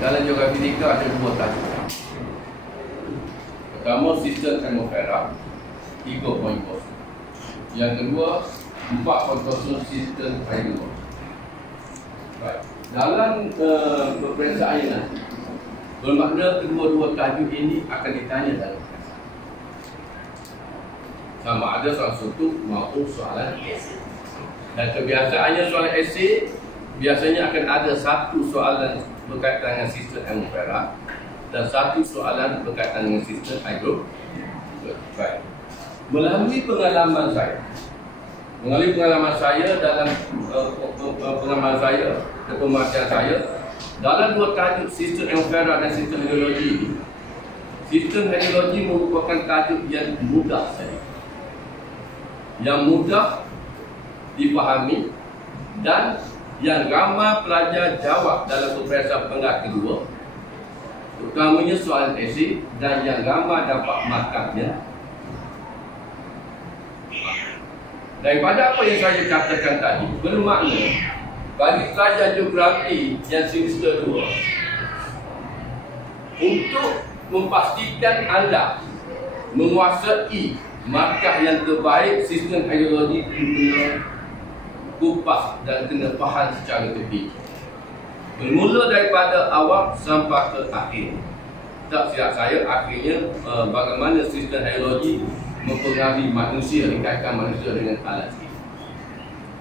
dalam geografi fisika ada dua tajuk. Pertama, sistem atmosfera 3.0. Yang kedua, 4.0 sistem hidrogen. Baik. Dalam peperiksaan nanti, bermakna kedua-dua tajuk ini akan ditanya dalam peperiksaan. Sama ada soalan suntuk maupun soalan esei. Dan kebiasaannya soalan esei biasanya akan ada satu soalan berkaitan dengan sistem atmosfera dan satu soalan berkaitan dengan sistem hidrogen. Baik. Melalui pengalaman saya dalam pengalaman saya dan pemerhatian saya dalam dua tajuk sistem atmosfera dan sistem hidrologi ini, sistem hidrologi merupakan tajuk yang mudah saja, yang mudah dipahami dan yang ramai pelajar jawab dalam peperiksaan pengat kedua, terutamanya soalan esei, dan yang ramai dapat markahnya. Daripada apa yang saya katakan tadi, bermakna bagi pelajar geografi yang semester 2, untuk memastikan anda menguasai markah yang terbaik sistem hidrologi, kena kupas dan kena faham secara tepi, bermula daripada awal sampai ke akhir. Tak silap saya, akhirnya bagaimana sistem hidrologi mempengaruhi manusia, dikaitkan manusia dengan alat ini.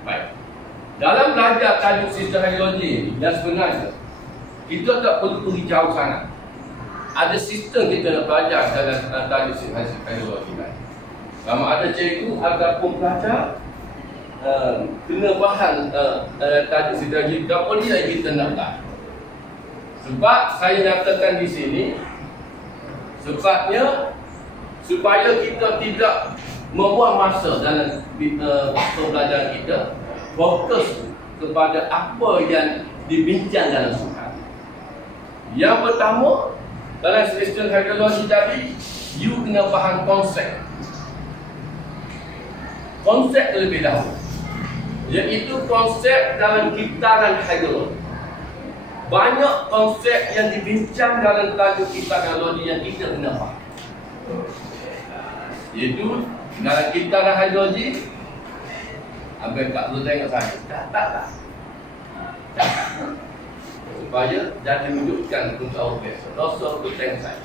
Baik. Dalam belajar tajuk sistem hidrologi ini, dan sebenarnya kita tak perlu pergi jauh sangat. Ada sistem kita nak belajar dalam tajuk sistem hidrologi ini. Sama ada cikgu ataupun pelajar kena faham tajuk sistem hidrologi, apa dia yang kita nak tahu. Sebab saya nyatakan di sini, sebabnya supaya kita tidak membuang masa dalam pembelajaran kita, fokus kepada apa yang dibincang dalam surat. Yang pertama, dalam sistem hidrologi tadi, you kena faham konsep terlebih dahulu, iaitu konsep dalam kitaran hidrologi. Banyak konsep yang dibincang dalam tajuk kitaran hidrologi yang kita kena faham, iaitu dalam kitaran hidrologi. Abang tak perlu tengok saya. Tak. Supaya jangan menunjukkan untuk orang biasa. Dosa untuk tengok saya.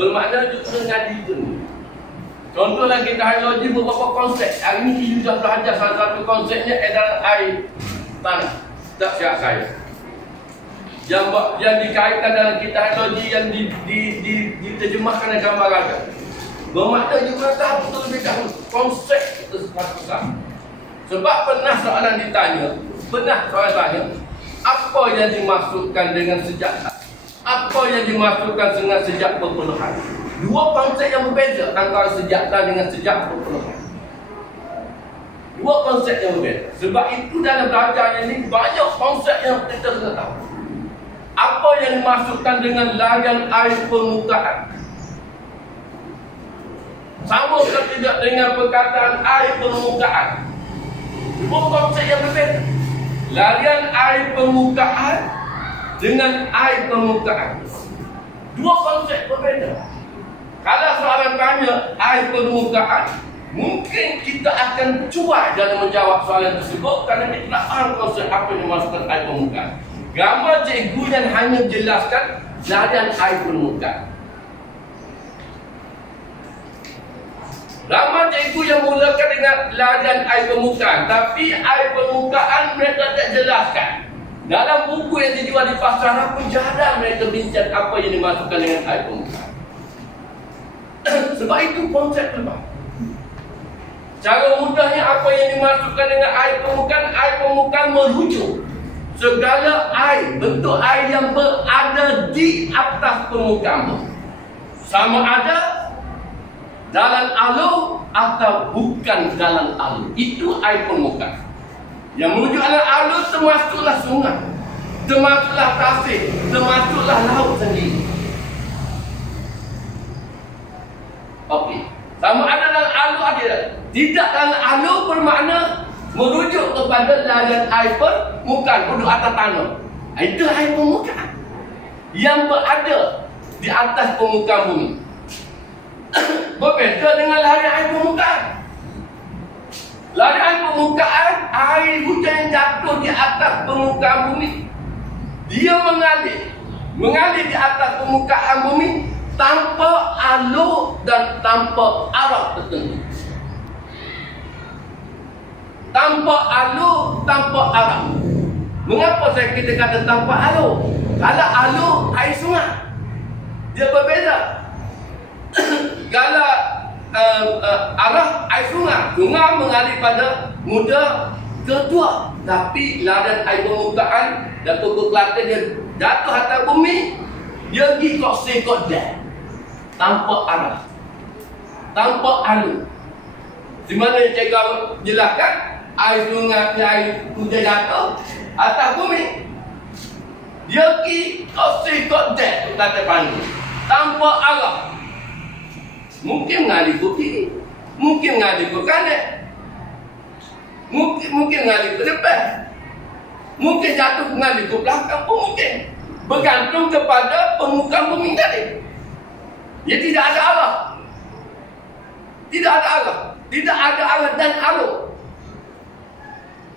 Bermakna juga ngaji itu ni. Contoh dalam kitaran hidrologi beberapa konsep. Hari ini kita sudah belajar salah satu konsepnya adalah air tanah. Tak siap saya. Yang dikaitkan dalam kitaran hidrologi yang diterjemahkan dengan gambar raga. Bermakna juga tahu terlebih dahulu konsep tersebut. Sebab pernah soalan tanya, apa yang dimaksudkan dengan sejahtera? Apa yang dimaksudkan dengan sejak perpenuhan? Dua konsep yang berbeza antara sejahtera dengan sejak perpenuhan. Dua konsep yang berbeza. Sebab itu dalam belajar ini banyak konsep yang kita kena tahu. Apa yang dimaksudkan dengan layan air permukaan? Sama atau tidak dengan perkataan air permukaan? Dua konsep yang berbeza. Larian air permukaan dengan air permukaan, dua konsep berbeza. Kalau soalan tanya air permukaan, mungkin kita akan cuba dalam menjawab soalan tersebut kerana kita tak faham konsep apa yang dimaksudkan air permukaan. Gambar cikgu yang hanya menjelaskan larian air permukaan. Ramai cikgu yang mulakan dengan larian air permukaan, tapi air permukaan mereka tak jelaskan. Dalam buku yang dijual di pasaran pun jarang mereka bincang apa yang dimasukkan dengan air permukaan. Sebab itu konsep terbang. Cara mudahnya apa yang dimasukkan dengan air permukaan merujuk segala air, bentuk air yang berada di atas permukaan. Sama ada dalam alur atau bukan dalam alur. Itu air permukaan. Yang menuju dalam alur termasuklah sungai, termasuklah tasik, termasuklah laut sendiri. Okey. Sama ada dalam alur ada. Tidak dalam alur bermakna merujuk kepada larian air permukaan, duduk atas tanah. Itu air permukaan. yang berada di atas permukaan bumi. Berbeza dengan larian air permukaan. Larian air permukaan, air hujan yang jatuh di atas permukaan bumi, dia mengalir di atas permukaan bumi tanpa alur dan tanpa arah tertentu. Tanpa alur, tanpa arah. Mengapa kita kata tanpa alur? Kalau alur, air sungai, dia berbeza. Kalau arah air sungai mengalir pada muda ke tua. Tapi larian air permukaan dan Pokok Kelantan dia jatuh atas bumi, dia pergi kok dah, tanpa arah, tanpa alur. Di mana yang cikgu jelaskan, air sungai, air hujan jatuh atas bumi, dia pergi kok dah atas bumi, tanpa arah. Mungkin mengalir ke kiri, mungkin mengalir ke kanan, mungkin mengalir ke depan, mungkin jatuh mengalir ke belakang pun mungkin. Bergantung kepada permukaan bumi tadi. Dia tidak ada arah. Tidak ada arah. Tidak ada arah dan alur.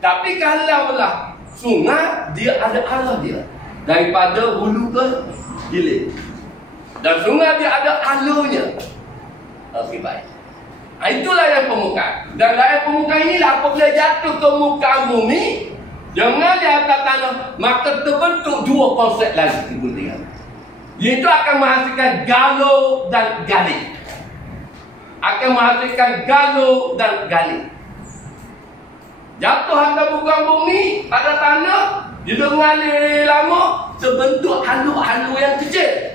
Tapi kalaulah sungai, dia ada arah dia. Daripada hulu ke hilir. Dan sungai dia ada alurnya. Okey, baik. Itulah yang permukaan. Dan layar permukaan inilah apabila jatuh ke muka bumi, jangan di atas tanah, maka terbentuk dua konsep lagi kemudian. Iaitu akan menghasilkan galuh dan gali. Akan menghasilkan galuh dan gali. Jatuh atas muka bumi pada tanah, dia mengalir lama, terbentuk haluk-haluk yang kecil,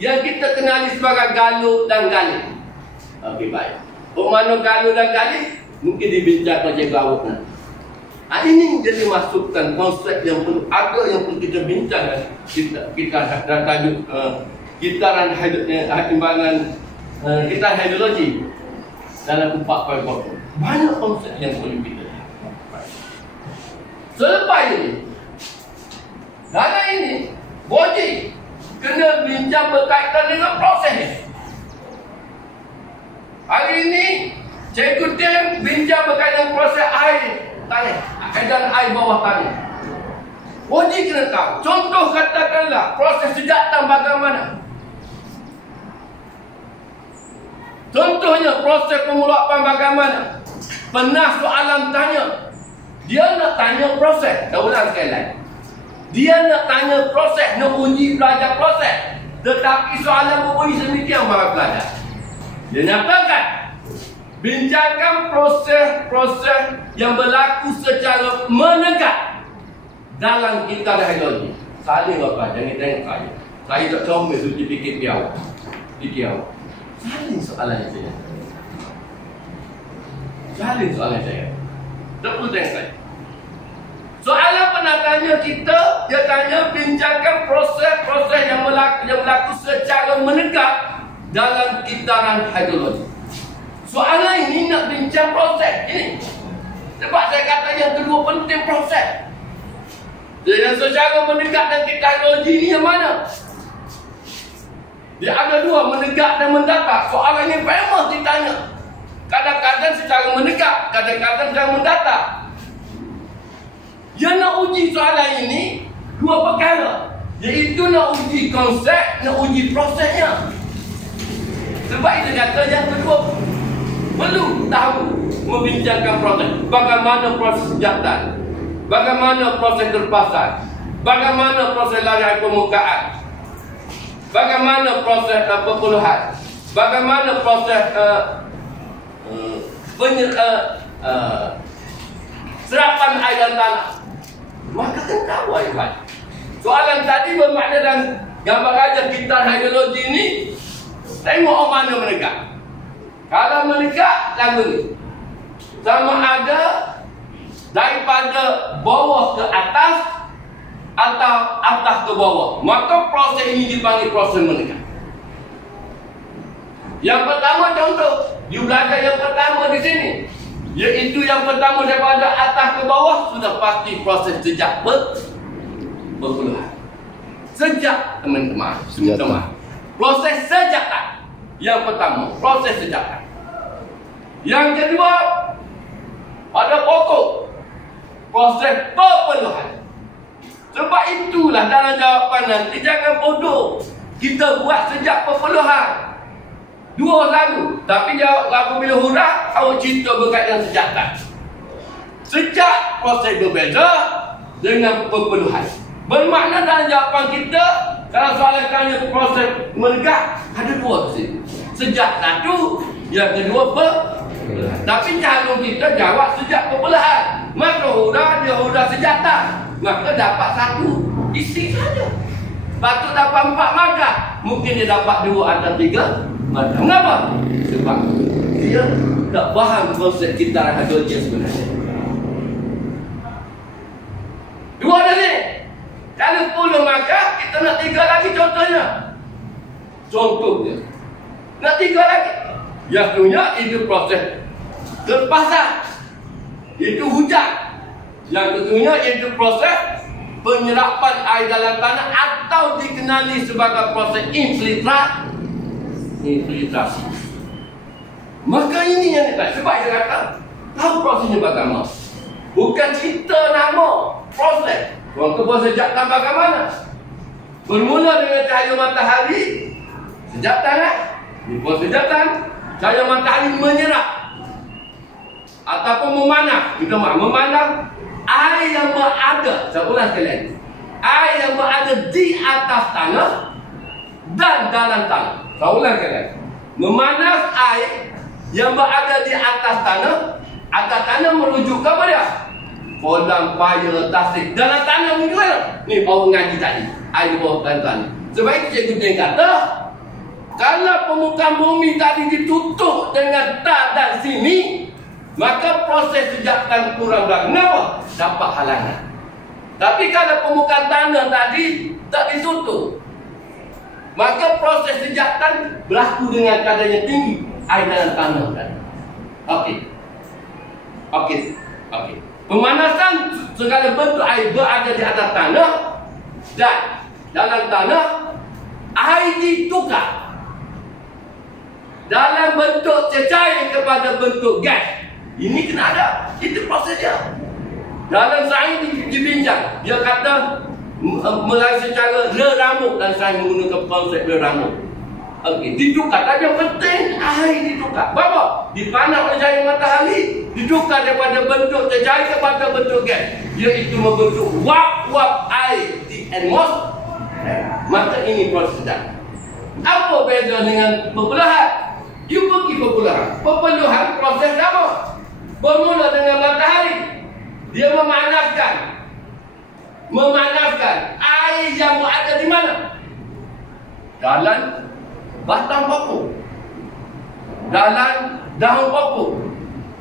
yang kita kenali sebagai galuh dan gali. Okey, baik. Bermakna galuh dan gali mungkin dibincangkan cikgu awak nanti. Ini jadi masukkan konsep yang perlu ada, yang perlu kita bincangkan. Kita dan tajuk kitaran timbangan kitaran hidrologi dalam 4 paragraf. Banyak konsep yang perlu kita. Selepas ini, dalam ini Boji kena bincang berkaitan dengan proses. Hari ini Cikgu Tim bincang berkaitan dengan proses air tanah dan air bawah tanah. Boji kena tahu. Contoh katakanlah proses sejatan bagaimana. Contohnya proses penguapan bagaimana. Pernah soalan tanya. Dia nak tanya proses. Dah ulang sekali lagi. Dia nak tanya proses, nak uji belajar proses. Tetapi soalan berbunyi sedemikian para pelajar. Dia nyatakan, bincangkan proses-proses yang berlaku secara menegak dalam kitaran hidrologi. Saling apa? Jangan tengok saya. Saya tak comel suci fikir awak. Saling soalan saya. Saling soalan saya. Tak perlu tengok saya. Soalan pernah tanya kita, dia tanya bincangkan proses-proses yang berlaku secara menegak dalam kitaran hidrologi. Soalan ini nak bincang proses ini. Sebab saya kata yang kedua penting proses. Yang secara menegak dan kitaran hidrologi ini yang mana? Dia ada dua, menegak dan mendatar. Soalan ini famous ditanya. Kadang-kadang secara menegak, kadang-kadang secara mendatar. Yang nak uji soalan ini dua perkara, iaitu nak uji konsep, nak uji prosesnya. Sebab itu kata yang kedua perlu tahu membincangkan proses. Bagaimana proses sejatan, bagaimana proses terpasan, bagaimana proses larian permukaan, bagaimana proses perpuluhan, bagaimana proses serapan air dan tanah. Maka kan tahu ayat. Soalan tadi bermakna dan gambar aja kitaran hidrologi ini. Tengok mana menegak. Kalau menegak lagu ni sama ada daripada bawah ke atas atau atas ke bawah, maka proses ini dipanggil proses menegak. Yang pertama contoh, you belajar yang pertama di sini, iaitu yang pertama daripada atas ke bawah sudah pasti proses jejak berpuluhan. sejak teman-teman. Proses sejata. Yang pertama, proses sejata. Yang kedua, pada pokok proses perpeluhan. Sebab itulah dalam jawapan nanti jangan bodoh. Kita buat sejak perpeluhan. Dua lagu. Tapi jawab lagu bila huruf, awak cerita berkaitan sejata. Sejak proses berbeza dengan perpeluhan. Bermakna dalam jawapan kita, kalau soalan tanya proses menegak, ada dua sini. Sejak satu, yang kedua perpeluhan. Tapi calon kita jawab sejak perpeluhan. Maka huruf dia huruf sejata. Maka dapat satu isi saja. Patut dapat 4 markah. Mungkin dia dapat 2 atau 3 markah. Kenapa? Sebab dia tak faham konsep citaran hidrogen sebenarnya. Dua dah ni. Kalau 10 markah, kita nak 3 lagi contohnya. Contohnya. Nak 3 lagi. Yang punya itu proses terpasang. Itu hujan. Yang keduanya iaitu proses penyerapan air dalam tanah atau dikenali sebagai proses infiltrasi. Maka ini yang kita sebab saya kata tahu prosesnya bagaimana. Bukan cerita nama proses. Contoh proses sejatan bagaimana? Bermula dengan cahaya matahari sejatan di proses sejatan cahaya matahari menyerap ataupun memanah. Kita memanah air yang berada, saya ulang sekali lagi, air yang berada di atas tanah dan dalam tanah. Saya ulang sekali lagi, memanas air yang berada di atas tanah merujuk kepada kolam, paya, tasik. Dalam tanah ni mana? Ni orang ngaji tadi, air di bawah tanah. Sebab itu cikgu dia kata, kalau permukaan bumi tadi ditutup dengan tak dan sini, maka proses sejatan kurang berlaku. Kenapa? Dapat halangan. Tapi kalau permukaan tanah tadi tak ditutup, maka proses sejatan berlaku dengan kadar yang tinggi air dalam tanah tadi. Okey. Pemanasan segala bentuk air berada di atas tanah dan dalam tanah air ditukar dalam bentuk cecair kepada bentuk gas. Ini kena ada. Itu proses dia. Dalam sains dibincang, dia kata melalui secara reramuk, dan saya menggunakan konsep reramuk. Okey, ditukar. Tapi yang penting air ditukar. Berapa? Dipanas oleh cahaya matahari, ditukar daripada bentuk cecair kepada bentuk gas, iaitu membentuk wap-wap air di atmosfer. Maka ini proses sedang. Apa beza dengan perpeluhan? You pergi perpeluhan. Perpeluhan proses sama. Bermula dengan matahari. Dia memanaskan air yang berada di mana? Dalam batang pokok, dalam daun pokok,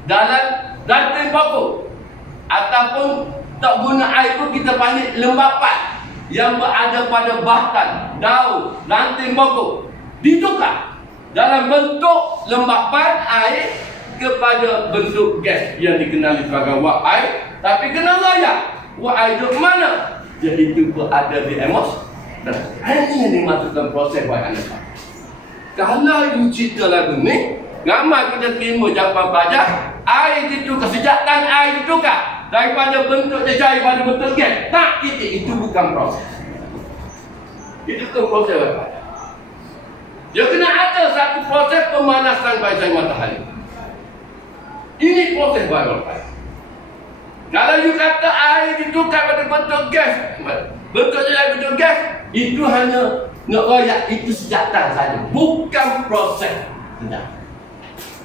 dalam ranting pokok, ataupun tak guna air pun kita panggil lembapan yang berada pada batang, daun, ranting pokok, ditukar dalam bentuk lembapan air kepada bentuk gas yang dikenali sebagai wap air. Tapi kena layak wap air itu mana? Iaitu berada di atmosfer. Dan ini yang dimaksudkan proses wap air. Kalau you cerita lagu ni, ramai kita terima jawapan pajak, air ditukar, sejatan air ditukar daripada bentuk cecair pada bentuk gas. Tak, itu bukan proses. Itu bukan proses wap air. Dia kena ada satu proses pemanasan cahaya matahari. Ini proses wap air. Kalau you kata air ditukar pada bentuk gas, bentuk cecair bentuk gas, itu hanya nak royak, itu sejatan saja, bukan proses sedang.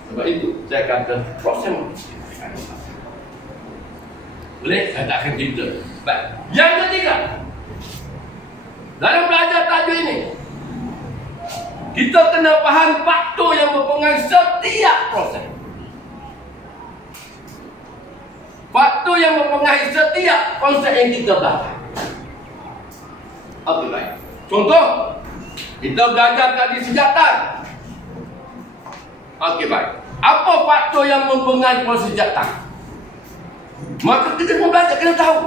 Sebab itu saya kata proses boleh, saya tak akan cerita. Baik. Yang ketiga, dalam belajar tajuk ini, kita kena faham faktor yang mempengaruhi setiap proses. Faktor yang mempengaruhi setiap konsep yang kita bahas. Okey, baik. Contoh, kita belajar tadi sejatan. Okey, baik. Apa faktor yang mempengaruhi proses sejatan? Maka kita pun belajar, kena tahu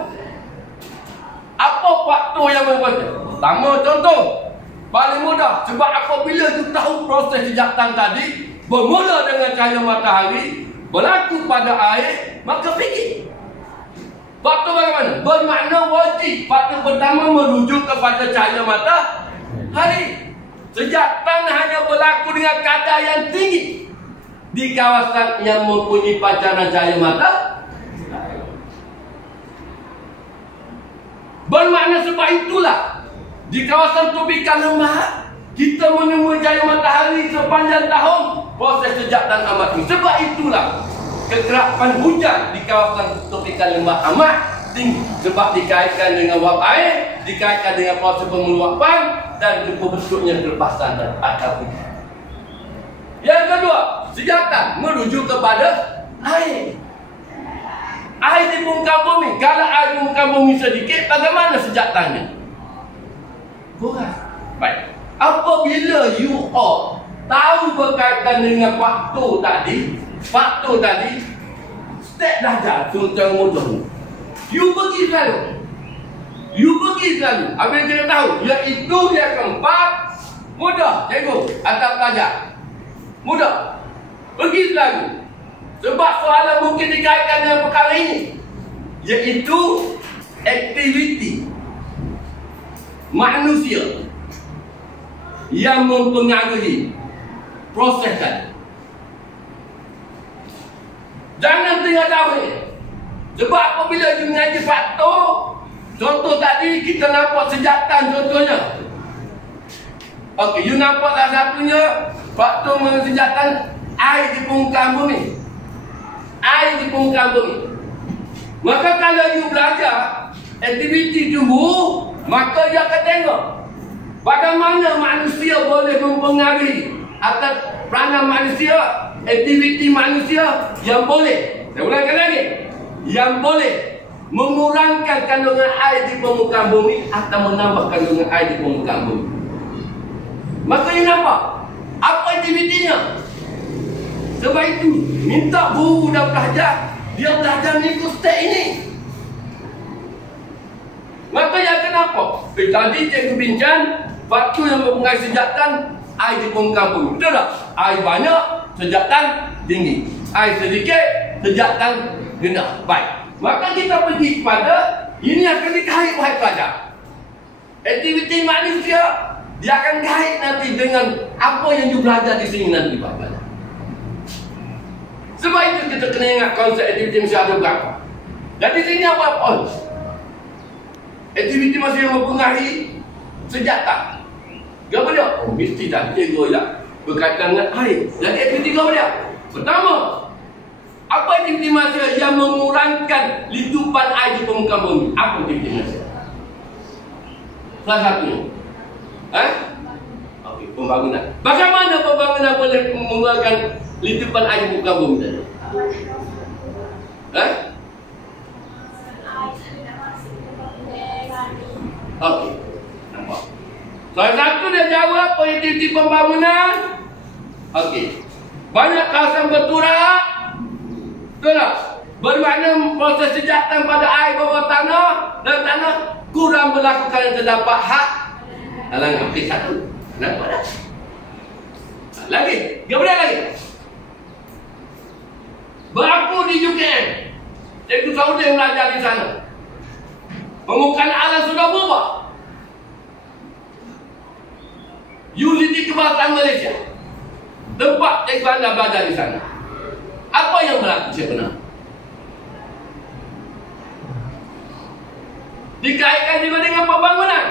apa faktor yang mempengaruhi. Pertama, contoh paling mudah, sebab apabila you tahu proses sejatan tadi bermula dengan cahaya matahari, berlaku pada air, maka fikir. Faktor bagaimana? Bermakna wajib. Faktor pertama merujuk kepada cahaya matahari. Sejatan hanya berlaku dengan kadar yang tinggi di kawasan yang mempunyai pancaran cahaya matahari. Bermakna sebab itulah di kawasan tropikal lembah kita menemui cahaya matahari sepanjang tahun. Proses sejatan amat tinggi. Sebab itulah kekerapan hujan di kawasan tropikal lembah amat tinggi. Sebab dikaitkan dengan uap air, dikaitkan dengan proses pengeluapan dan juga bentuknya kelepasan dan akar hujan. Yang kedua, sejatan merujuk kepada air. Air di permukaan bumi. Kalau air di permukaan bumi sedikit, bagaimana sejatannya? Kurang. Baik. Apabila you all tahu berkaitan dengan faktor tadi, step belajar contoh mudah. You pergi selalu. Habis kena tahu, iaitu yang keempat, mudah, cikgu, atau pelajar. Mudah. Pergi selalu. Sebab soalan mungkin dikaitkan dengan perkara ini, iaitu aktiviti manusia yang mempengaruhi proses tadi. Jangan tinggal tahu ni. Sebab apabila you mengaji faktor, contoh tadi kita nampak sejatan contohnya. Okey, you nampak salah satunya faktor sejatan air di permukaan bumi. Air di permukaan bumi. Maka kalau you belajar aktiviti tumbuh, maka you akan tengok bagaimana manusia boleh mempengaruhi atas peranan manusia, aktiviti manusia yang boleh, saya ulangkan lagi, yang boleh mengurangkan kandungan air di permukaan bumi atau menambah kandungan air di permukaan bumi. Maka you nampak apa aktivitinya. Sebab itu minta guru dan pelajar, dia belajar mengikut step ini. Maka yang kenapa? Tadi cikgu bincang faktor yang mempengaruhi sejatan air di permukaan bumi. Betul tak? Air banyak, sejatan tinggi. Air sedikit, sejatan rendah. Baik. Maka kita pergi kepada ini akan dikait wahai pelajar. Aktiviti manusia dia akan kait nanti dengan apa yang you belajar di sini nanti Pak. Sebab itu kita kena ingat konsep aktiviti manusia ada berapa. Dan di sini apa? Aktiviti manusia yang mempengaruhi sejatan. Apa dia? Oh, mesti tak cikgu lah berkaitan dengan air. Jadi aktiviti apa dia? Pertama, apa aktiviti manusia yang mengurangkan lidupan air di permukaan bumi? Apa aktiviti manusia? Salah satunya. Okey, pembangunan. Bagaimana pembangunan boleh mengurangkan lidupan air di permukaan bumi tadi? Okey. Nampak. Salah satu dia jawab aktiviti pembangunan. Okey. Banyak kawasan berturak. Betul tak? Bermakna proses sejatan pada air bawah tanah dan tanah kurang berlaku kerana terdapat hak halangan. Okey, satu. Nampak tak? Lagi. Kemudian lagi. Berlaku di UKM. Cikgu Saudi yang belajar di sana. Permukaan alam sudah berubah. Uniti Kebangsaan Malaysia, tempat cikgu anda belajar di sana. Apa yang berlaku sebenarnya? Dikaitkan juga dengan pembangunan,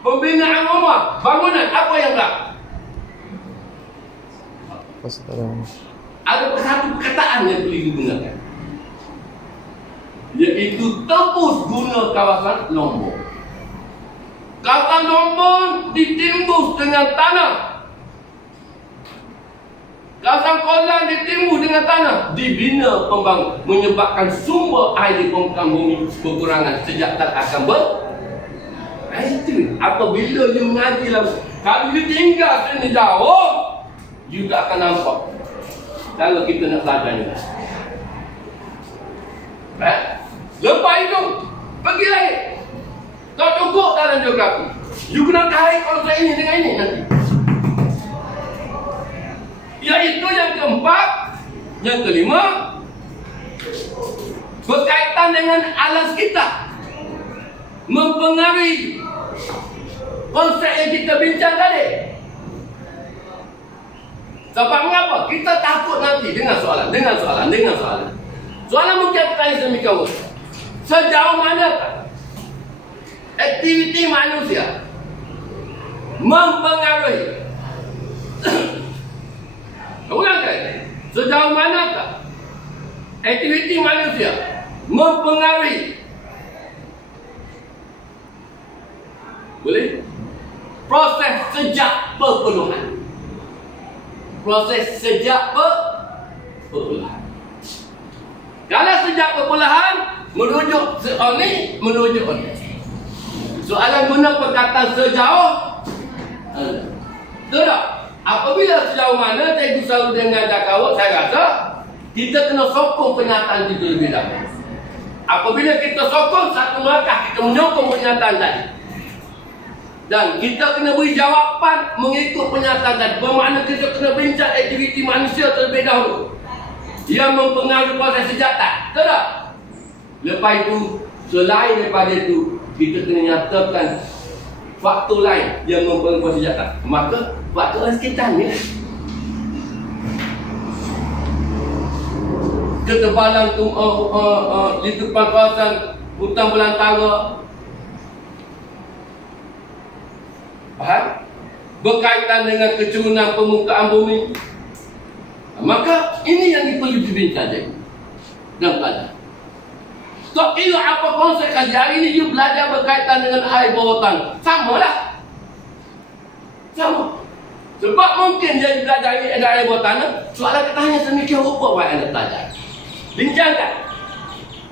pembinaan rumah, bangunan. Apa yang berlaku? Ada satu perkataan yang boleh digunakan, iaitu tembus guna kawasan Lombok. Kawasan Lombok ditimbus dengan tanah. Kawasan Kolan ditimbus dengan tanah. Dibina pembangunan, menyebabkan sumber air di permukaan bumi kekurangan, sejatan akan itu. Apabila you mengaji lah, kalau you tinggal sini jauh, you tak akan nampak. Kalau kita nak belajar ni. Lepas itu, pergi lagi. Tak cukup dalam geografi. You kena kait konsep ini dengan ini nanti. Iaitu yang keempat, yang kelima, berkaitan dengan alas kita, mempengaruhi konsep yang kita bincang tadi. Sebab mengapa? Kita takut nanti dengan soalan. Soalan mungkin bertanya demikian. Sejauh mana aktiviti manusia mempengaruhi? Ulang kali. Sejauh manakah aktiviti manusia mempengaruhi proses sejak perpuluhan? Proses sejak perpuluhan. Kalau sejak perpuluhan merujuk seoni, menuju oni. Soalan guna perkataan sejauh. Tidak. Apabila sejauh mana saya selalu dengan dakawat, saya rasa kita kena sokong pernyataan itu lebih dahulu. Apabila kita sokong satu langkah, kita menyokong pernyataan tadi. Dan kita kena beri jawapan mengikut pernyataan tadi. Bermakna kita kena bincang aktiviti manusia terlebih dahulu yang mempengaruhi proses sejahteraan. Tidak. Lepas itu, selain daripada itu, kita kena nyatakan faktor lain yang mempengaruhi proses sejahteraan. Maka faktor sekitar ni, ketebalan litupan kawasan hutan belantara, faham? Berkaitan dengan kecerunan permukaan bumi. Maka ini yang perlu dibincang dan belajar. Tak kira apa konsep kaji hari ini, you belajar berkaitan dengan air bawah tanah, sama lah. Sama. Sebab mungkin dia belajar ini ada air bawah tanah, soalan kita hanya sedemikian rupa buat anda belajar. Bincangkan.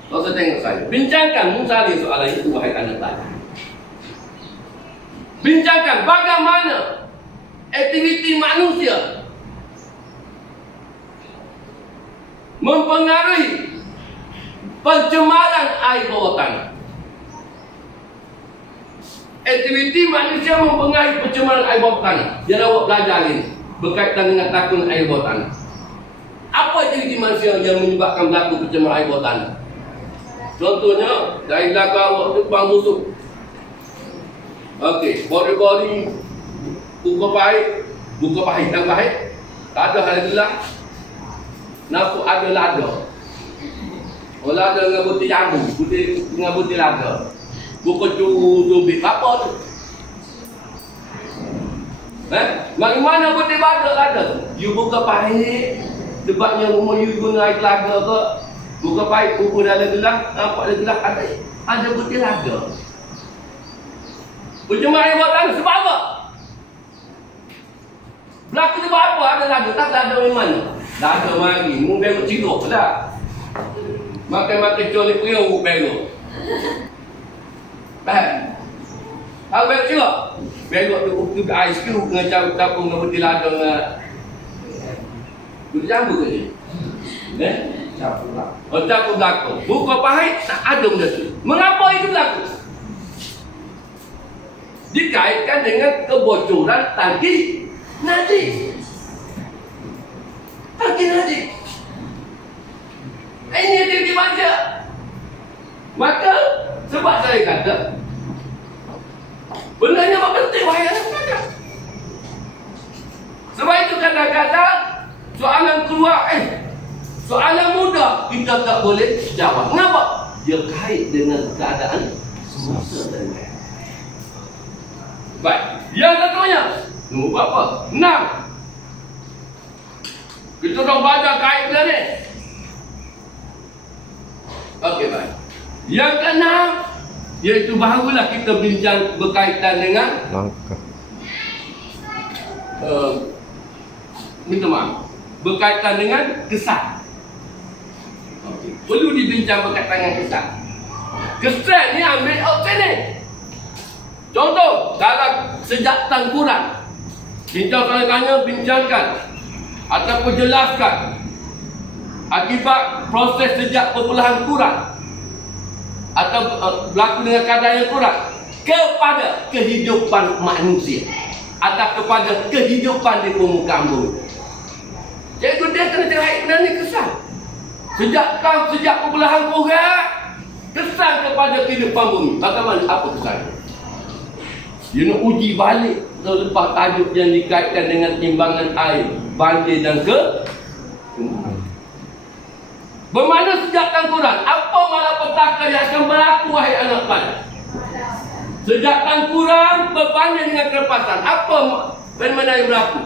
Kalau saya tengok saya, bincangkan misalnya soalan itu wahai anda belajar. Bincangkan bagaimana aktiviti manusia mempengaruhi pencemaran air bawah tanah. Aktiviti manusia mempengaruhi pencemaran air bawah tanah. Dia awak belajar ini berkaitan dengan takun air bawah tanah. Apa aktiviti manusia yang menyebabkan berlaku pencemaran air bawah tanah? Contohnya dari belakang awak tu bang busuk. Okey, bori-bori, buka pahit dan pahit. Tak ada hal gelap. Nampak ada lada. Oh, lada dengan butir jambu, dengan butir lada. Buka cubit apa tu? Mari mana butir lada? You buka pahit, sebabnya rumah you guna air telaga ke? Buka pahit, buku dalam gelap, nampak ada gelap, ada butir lada. Pencemaran air bawah tanah sebab apa? Berlaku sebab apa? Ada lada, tak ada dari mana? Lada mari, mu berok cirok lah. Makan-makan colik periuk mu berok. Faham? Tahu berok cirok? Berok tu ais tu dengan campur dengan putih lada dengan putih jambu ke ni? Campur belakang. Oh, campur belakang. Buka pahit, tak ada benda tu. Mengapa itu berlaku? Dikaitkan dengan kebocoran tangki najis. Tangki najis. Ini yang dia baca. Maka sebab saya kata benarnya apa penting wahai anak belajar. Sebab itu kadang-kadang soalan keluar soalan mudah kita tak boleh jawab. Kenapa? Dia kait dengan keadaan semasa dan lain. Baik, yang satunya nombor berapa? 6. Kita dah baca kaitnya ni. Okey, baik. Yang keenam, iaitu barulah kita bincang berkaitan dengan langkah. Minta maaf. Berkaitan dengan kesan. Okay. Perlu dibincang berkaitan dengan kesan. Kesan ni ambil out sini. Contoh, dalam sejahteraan kurang. Bincang tanya, bincangkan ataupun jelaskan akibat proses sejak perpuluhan kurang atau berlaku dengan keadaan yang kurang. kepada kehidupan manusia atau kepada kehidupan di permukaan bumi. Cikgu dia kena cakap benda ni kesan. Sejak perpelahan Korea, kesan kepada kehidupan bumi. Bagaimana? Apa kesan? Dia nak uji balik selepas tajuk yang dikaitkan dengan timbangan air, banjir dan bermakna sejak tangkuran, apa malapetaka yang akan berlaku, wahai anak pelajar? Sejak tangkuran berbanding dengan kelepasan, apa fenomena yang berlaku?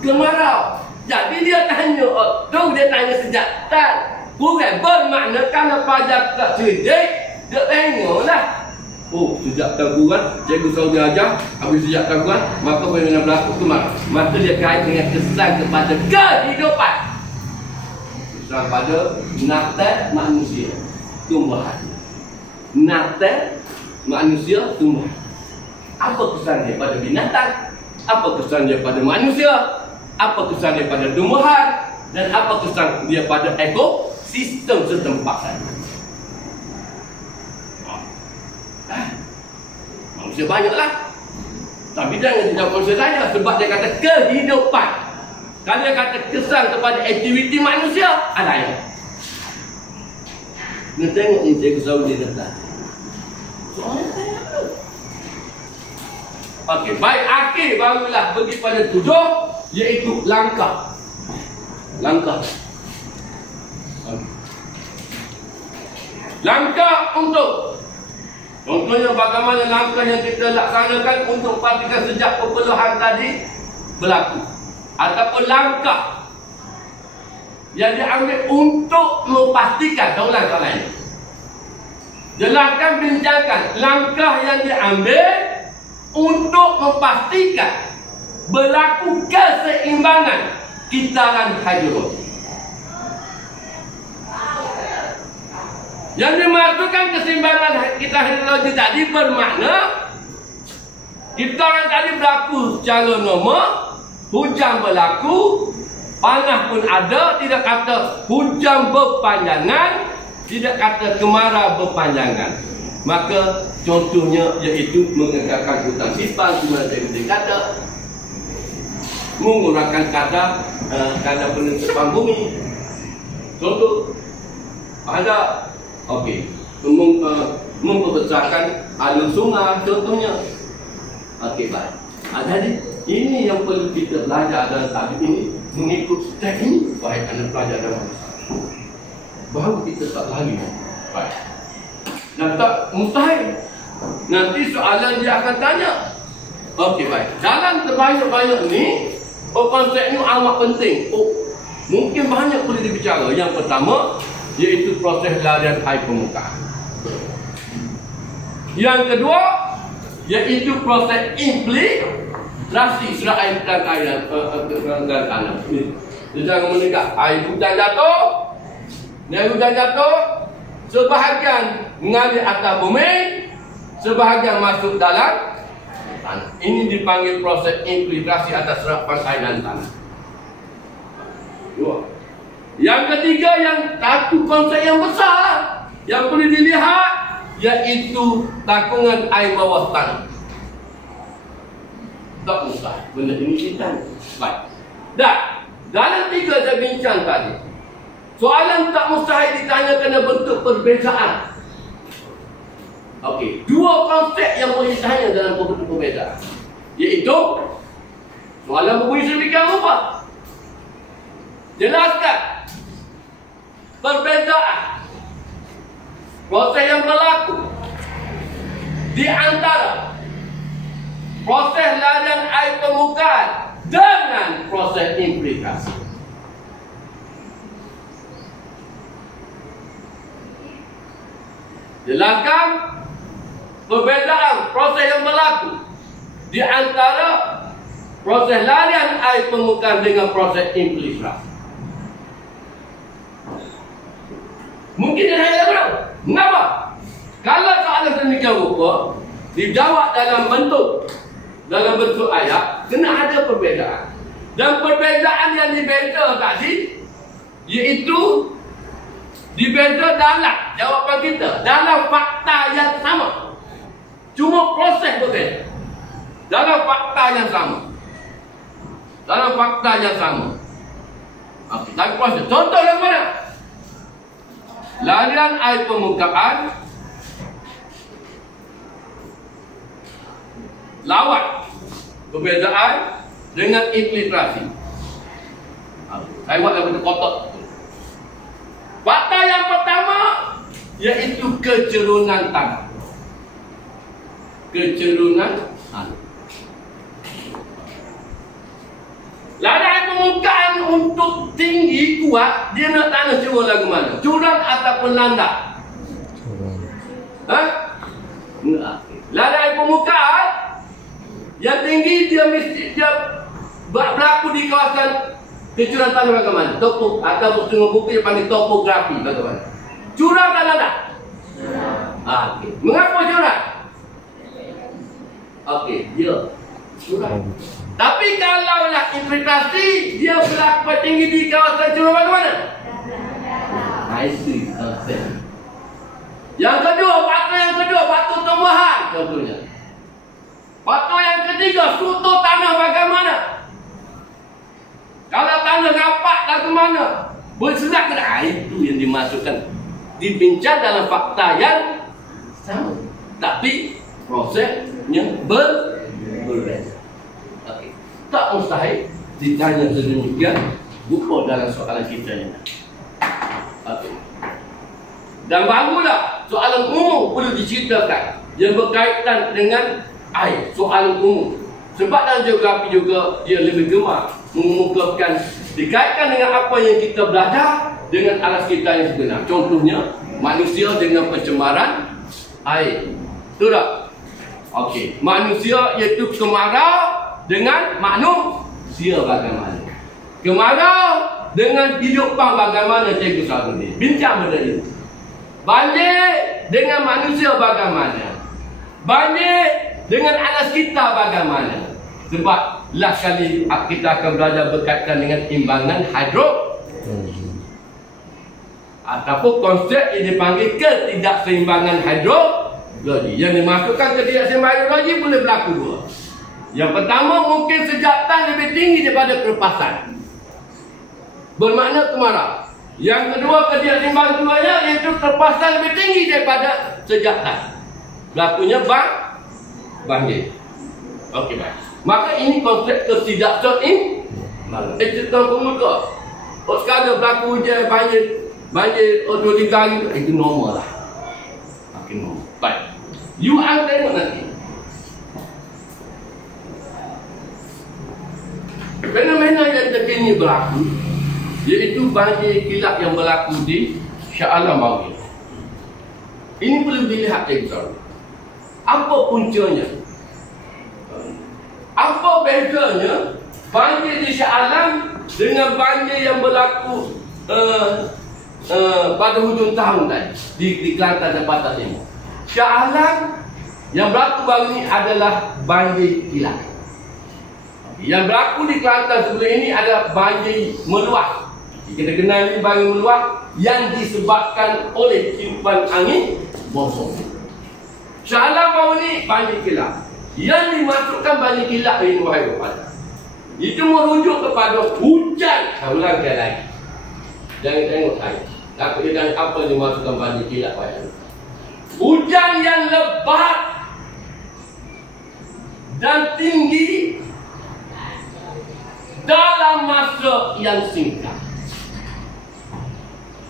Kemarau. Jadi dia tanya, dia tanya sejak tangkuran, bermakna kalau pelajar tak cerdik, dia tengoklah. Oh, sejak tangkuran, cikgu selalu dia ajar, habis sejak tangkuran, maka fenomena berlaku kemarau. Maka dia kait dengan kesan kepada kehidupan. Kesan pada natal manusia, tumbuhan. Natal manusia, tumbuhan. Apa kesan dia pada binatang? Apa kesan dia pada manusia? Apa kesan dia pada tumbuhan? Dan apa kesan dia pada ekosistem setempat? Manusia banyaklah, tapi jangan tidak manusia saja, sebab dia kata kehidupan. Kalau dia kata kesan kepada aktiviti manusia, ada yang nak tengok ni, cikgu selalu dia datang. Soalnya saya apa? Okey, baik, akhir barulah pergi pada 7, iaitu langkah. Langkah untuk, contohnya bagaimana langkah yang kita laksanakan untuk pastikan sejak perpelahan tadi berlaku, ataupun langkah yang diambil untuk memastikan, soalan lain. Jelaskan, bincangkan langkah yang diambil untuk memastikan berlaku keseimbangan kitaran hidrologi. Yang dimaksudkan keseimbangan kitaran hidrologi tadi bermakna kitaran tadi berlaku secara normal, hujan berlaku, panas pun ada, tidak kata hujan berpanjangan, tidak kata kemarau berpanjangan. Maka contohnya iaitu mengekalkan hutan sifat, sebenarnya saya kata mengurangkan kadar penutupan bumi. Contoh ada, okey, memperbesarkan alur sungai contohnya. Okey, baik. Jadi ini yang perlu kita belajar dalam tabik ini, mengikut step ini, baik anak pelajar dan mahasiswa. Baru kita tak lari. Baik. Dan tak mustahil. Nanti soalan dia akan tanya. Okey, baik. Dalam terbanyak-banyak ni, konsep ni amat penting. Mungkin banyak perlu dibicara. Yang pertama, iaitu proses larian air permukaan. Yang kedua, iaitu proses infiltrasi serap air dan air dan tanah. Jangan menegak air hujan jatuh, sebahagian mengalir atas bumi, sebahagian masuk dalam tanah. Ini dipanggil proses infiltrasi atas serapan air dan tanah. Dua. Yang ketiga, yang satu konsep yang besar yang perlu dilihat, iaitu takungan air bawah tanah. Tak usah benda ini kita. Baik. Dan dalam 3 saya bincang tadi, soalan tak mustahil ditanya kena bentuk perbezaan. Okey, 2 konsep yang boleh ditanya dalam bentuk perbezaan, iaitu soalan berbunyi sedemikian rupa. Jelaskan perbezaan proses yang berlaku di antara proses larian air permukaan dengan proses infiltrasi. Jelaskan perbezaan proses yang berlaku di antara proses larian air permukaan dengan proses infiltrasi. Mungkin dia hanya tahu. Mengapa? Kalau soalan sedemikian rupa dijawab dalam bentuk ayat, kena ada perbezaan. Dan perbezaan yang dibeza tadi iaitu Dibeza dalam jawapan kita, dalam fakta yang sama. Cuma proses berbeza. Dalam fakta yang sama. Dalam fakta yang sama. Okey, tapi proses. Contoh yang mana? Larian air permukaan lawat perbezaan dengan infiltrasi. Saya buat lagu kotak. Fakta yang pertama iaitu kecerunan tanah. Kecerunan tanah. Larian permukaan untuk tinggi kuat, dia nak tanah curang lagu mana? Curang ataupun landak? Curang. Larian permukaan yang tinggi dia mesti berlaku di kawasan kecurangan tanah bagaimana? Topo atau setengah buku yang panggil topografi bagaimana? Curang dan landak? Okey. Mengapa curang? Okey, dia curang. Tapi kalau lah infiltrasi, dia berlaku tinggi di kawasan curang bagaimana? Itu konsep. Yang kedua, faktor tumbuhan contohnya. Faktor yang ketiga, struktur tanah bagaimana? Kalau tanah rapat lagu mana? Berserak ke dah. Itu yang dimasukkan. Dibincang dalam fakta yang sama. Tapi prosesnya berbeza. Okey. Tak mustahil ditanya sedemikian buku dalam soalan kita ini. Okey. Dan barulah soalan umum perlu diceritakan yang berkaitan dengan air, soalan umum. Sebab dalam geografi juga dia lebih gemar mengumumkan dikaitkan dengan apa yang kita belajar dengan alas kita yang sebenar. Contohnya manusia dengan pencemaran air. Betul tak? Okey, manusia iaitu kemarau dengan manusia bagaimana? Kemarau dengan kehidupan bagaimana Cikgu Sarudin? Bincang benda ini. Banjir dengan manusia bagaimana? Banjir dengan alas kita bagaimana? Sebab last kali kita akan belajar berkaitan dengan imbangan hidro ataupun konsep yang dipanggil ketidakseimbangan hidrologi. Yang dimasukkan ketidakseimbangan hidrologi boleh berlaku dua. Yang pertama, mungkin sejatan lebih tinggi daripada kelepasan, bermakna kemarau. Yang kedua, ketidakseimbangan keduanya iaitu kelepasan lebih tinggi daripada sejatan, berlakunya banjir. Okey, baik. Maka ini konsep ketidakseimbangan. Cerita pemuka. Sekadar berlaku hujan, banjir 2-3 hari itu normal lah. Makin normal. Baik. You akan tengok nanti. Fenomena yang terkini berlaku iaitu banjir kilat yang berlaku di Shah Alam bawah. Ini perlu dilihat Cikgu. Apa puncanya? Apa bezanya banjir di Shah Alam dengan banjir yang berlaku pada hujung tahun tadi di Kelantan dan Pantai Timur? Shah Alam yang berlaku baru ini adalah banjir kilat. Yang berlaku di Kelantan sebelum ini adalah banjir meluap. Kita kenal ini banjir meluap yang disebabkan oleh tiupan angin bosong. Shah Alam baru ini banjir kilat. Yang dimasukkan banjir kilat ini wahai bapak, itu merujuk kepada hujan. Saya ulangkan lagi. Jangan tengok saya. Tapi dengan apa yang dimasukkan banjir kilat wahai? Hujan yang lebat dan tinggi dalam masa yang singkat.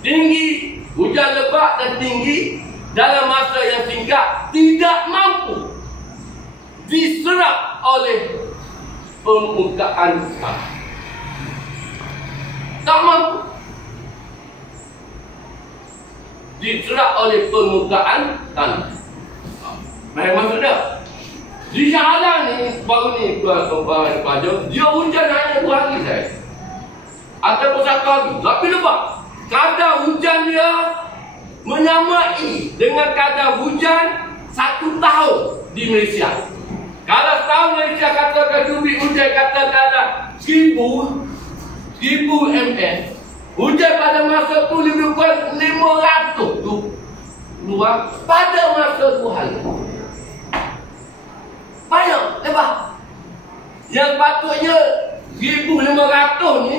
Tinggi, hujan lebat dan tinggi dalam masa yang singkat tidak mampu diserap oleh permukaan tanah. Tak mampu diserap oleh permukaan tanah. Baik, maksudnya di Shah Alam ni baru ni pelajar dia hujan hanya 2 hari saja ataupun 1 hari, tapi lebat. Kadar hujan dia menyamai dengan kadar hujan 1 tahun di Malaysia. Kalau tahun Malaysia katakan kubik hujan katakanlah 1000 ms, Hujan pada masa tu lebih kurang 500 tu luar pada masa tu hari. Banyak lebar. Yang patutnya 1,500 ni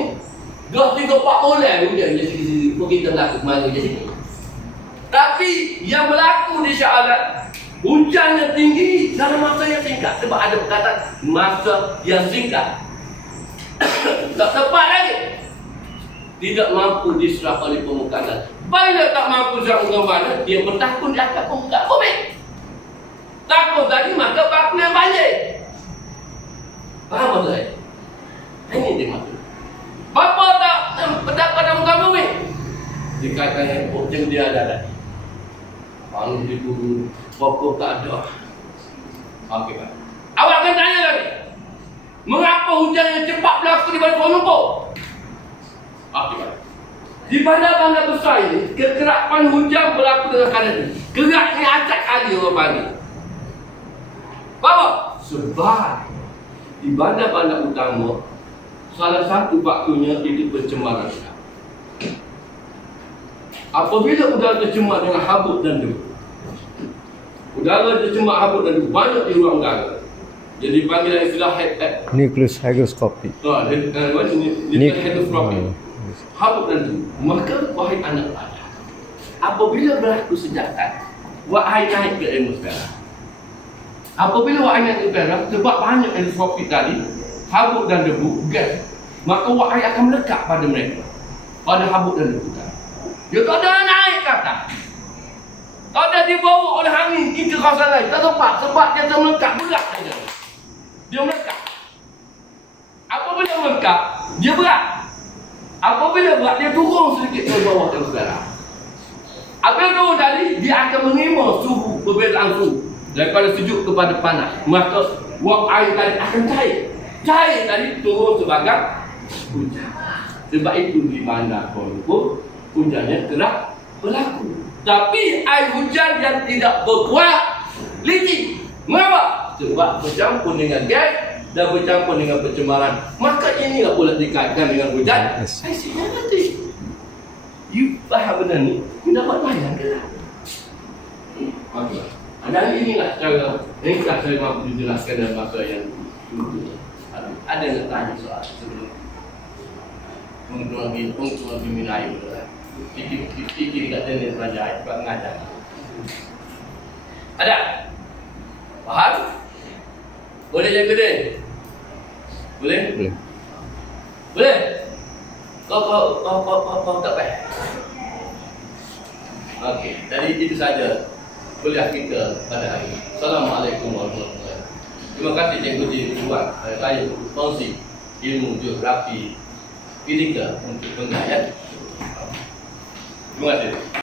dah 3-4 bulan hujan je sini. Kita berlaku kemana je sini. Tapi yang berlaku di Shah Alam, hujannya tinggi dalam masa yang singkat. Sebab ada perkataan masa yang singkat. Tak tepat lagi. Tidak mampu diserap oleh permukaan laut. Bila tak mampu diserap permukaan laut, dia bertakun di atas permukaan bumi. Takut tadi maka baku yang balik. Faham maksud saya? Ini dia maksud. Bapa tak bertakun dalam permukaan bumi. Dikatakan macam dia ada tadi. Kalau dia dulu pokok tak ada. Okey, Pak. Awak akan tanya lagi. Mengapa hujan yang cepat berlaku di bawah lumpur? Okey, Pak. Di bandar-bandar besar ini, kekerapan hujan berlaku dengan kadar ini. Kerak ni acak kali orang panggil. Kenapa? Sebab di bandar-bandar utama, salah satu faktornya itu pencemaran udara. Apabila udara tercemar dengan habuk dan debu, udara tercemar habuk dan debu banyak di ruang udara. Jadi panggilan istilah nucleus hygroscopic. Nucleus hygroscopic. Habuk dan debu. Maka wahai anak Adam, apabila berlaku sejatan, wahai naik ke atmosfera. Apabila wahai naik ke atmosfera, sebab banyak hygroscopic tadi, habuk dan debu, gas, maka wahai akan melekat pada mereka, pada habuk dan debu tadi. Dia tak ada naik ke atas. Tak ada dibawa oleh angin ke kawasan lain. Tak sempat. Sebab dia termelekat. Berat saja. Dia melekat. Apabila melekat, dia berat. Apabila berat, dia turun sedikit ke bawah atmosfera. Apabila turun tadi, dia akan menerima suhu, perbezaan suhu daripada sejuk kepada panas. Maka wap air tadi akan cair. Cair tadi turun sebagai hujan. Sebab itu di bandar Kuala Lumpur, hujannya kerap berlaku. Tapi air hujan yang tidak berkuat licin. Mengapa? Sebab bercampur dengan gas dan bercampur dengan pencemaran. Maka inilah pula dikaitkan dengan hujan. Airnya nanti. You faham benda ni? You dapat bayangkan. Dan inilah cara ringkas saya mampu dijelaskan dalam masa yang dulu. Ada yang tanya soal sebelum untuk lebih minai betul. Fikir kat sini belajar sebab mengajar. Ada? Faham? Boleh jaga dia? Boleh? Boleh. Boleh? Kau tak baik? Okey, jadi itu saja kuliah kita pada hari ini. Assalamualaikum warahmatullahi wabarakatuh. Terima kasih cikgu di buat saya kongsi ilmu geografi fisika untuk pengajian. Terima kasih.